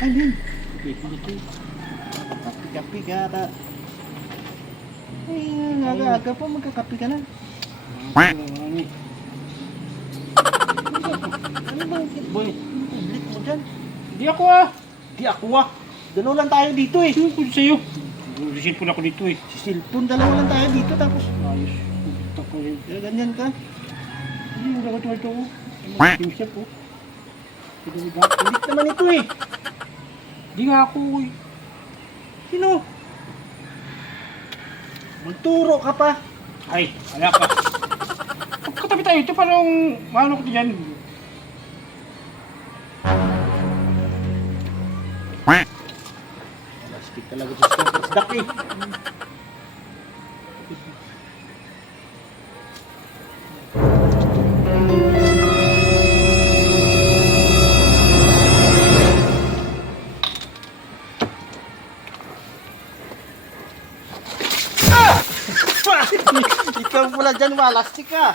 Ay, din. Kapi. Kapi ka ata. Ay, aga-aga pa, magkakapi ka na. Ano bang boy? Public mo dyan. Di ako ah. Di ako ah. Dalawa lang tayo dito eh. Sino ko sa'yo? Cellphone ako dito eh. Si cellphone, dalawa lang tayo dito tapos. Ayos. Ito ko yun. Kaya ganyan ka. Hindi mo dapat ito ko. Team chef ko. Public naman ito eh. Di nga ako eh. Sino? Magturo ka pa. Ay, wala ka. Pagkatabi tayo ito, parang maano ko dyan. Plastic talaga sa stove. Duck eh. Ikaw pula dyan, walastik ka.